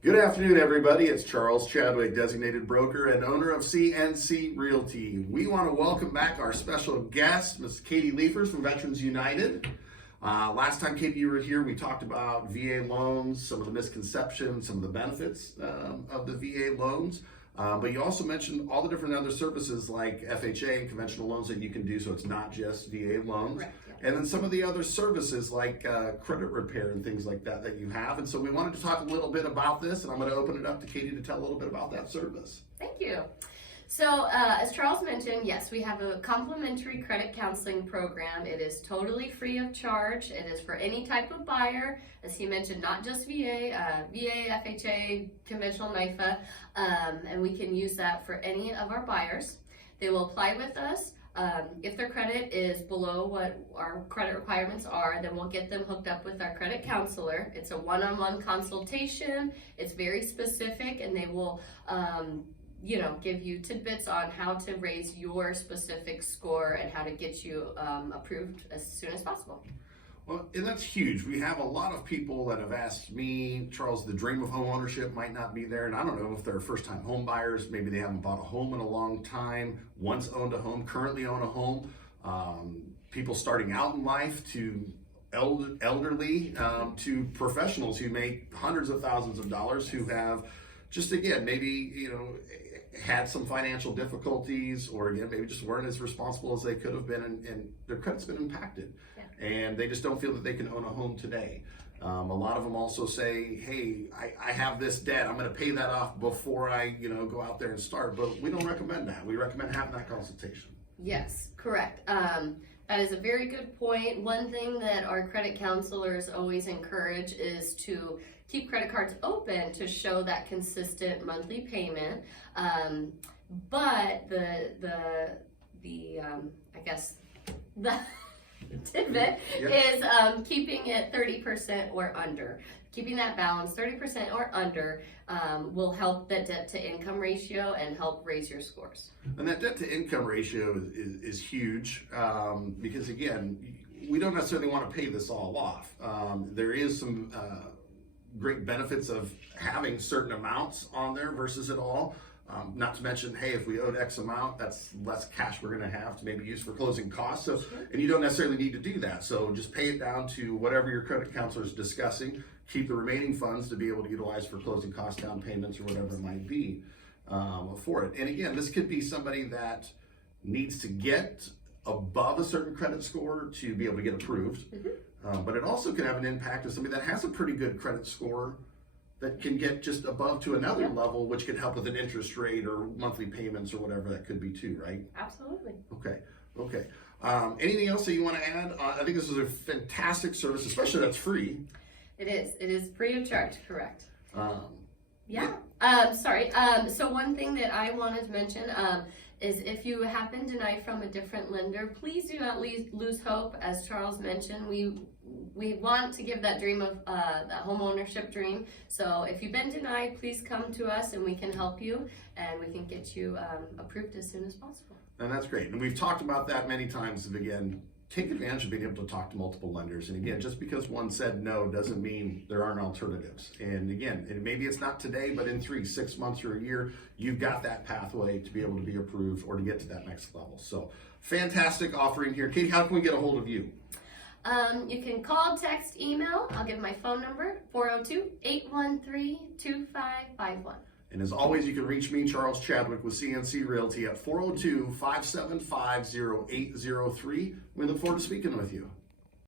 Good afternoon, everybody. It's Charles Chadwick, designated broker and owner of CNC Realty. We want to welcome back our special guest, Ms. Katie Liefers from Veterans United. Last time, Katie, you were here, we talked about VA loans, some of the misconceptions, some of the benefits of the VA loans. But you also mentioned all the different other services like FHA and conventional loans that you can do, so it's not just VA loans. Correct, yeah. And then some of the other services like credit repair and things like that you have. And so we wanted to talk a little bit about this, and I'm going to open it up to Katie to tell a little bit about that service. Thank you. So as Charles mentioned, yes, we have a complimentary credit counseling program. It is totally free of charge. It is for any type of buyer. As he mentioned, not just VA, FHA, conventional NIFA, and we can use that for any of our buyers. They will apply with us. If their credit is below what our credit requirements are, then we'll get them hooked up with our credit counselor. It's a one-on-one consultation. It's very specific, and they will give you tidbits on how to raise your specific score and how to get you approved as soon as possible. Well, and that's huge. We have a lot of people that have asked me, Charles, the dream of home ownership might not be there. And I don't know if they're first-time home buyers. Maybe they haven't bought a home in a long time, once owned a home, currently own a home. People starting out in life to elderly to professionals who make hundreds of thousands of dollars who have just, again, maybe, had some financial difficulties, or again, maybe just weren't as responsible as they could have been, and their credit's been impacted. Yeah. And they just don't feel that they can own a home today. A lot of them also say, hey, I have this debt, I'm going to pay that off before I go out there and start. But we don't recommend that. We recommend having that consultation. Yes, correct. That is a very good point. One thing that our credit counselors always encourage is to keep credit cards open to show that consistent monthly payment. But the tidbit is keeping it 30% or under. Keeping that balance 30% or under will help that debt to income ratio and help raise your scores. And that debt to income ratio is huge because, again, we don't necessarily want to pay this all off. There is some great benefits of having certain amounts on there versus it all. Not to mention, hey, if we owed X amount, that's less cash we're going to have to maybe use for closing costs. So, and you don't necessarily need to do that. So just pay it down to whatever your credit counselor is discussing. Keep the remaining funds to be able to utilize for closing cost down payments or whatever it might be for it. And again, this could be somebody that needs to get above a certain credit score to be able to get approved. But it also can have an impact of somebody that has a pretty good credit score that can get just above to another level, which can help with an interest rate or monthly payments or whatever that could be too, right? Absolutely. Okay. Anything else that you want to add? I think this is a fantastic service, especially that's free. It is free of charge, correct. Sorry. So one thing that I wanted to mention is if you have been denied from a different lender, please do not lose hope. As Charles mentioned, we want to give that dream of that home ownership dream. So if you've been denied, please come to us and we can help you and we can get you approved as soon as possible. And that's great. And we've talked about that many times. And again, take advantage of being able to talk to multiple lenders. And again, just because one said no doesn't mean there aren't alternatives. And again, and maybe it's not today, but in 3, 6 months or a year, you've got that pathway to be able to be approved or to get to that next level. So fantastic offering here. Katie, how can we get a hold of you? You can call, text, email. I'll give my phone number, 402-813-2551. And as always, you can reach me, Charles Chadwick, with CNC Realty at 402-575-0803. We look forward to speaking with you.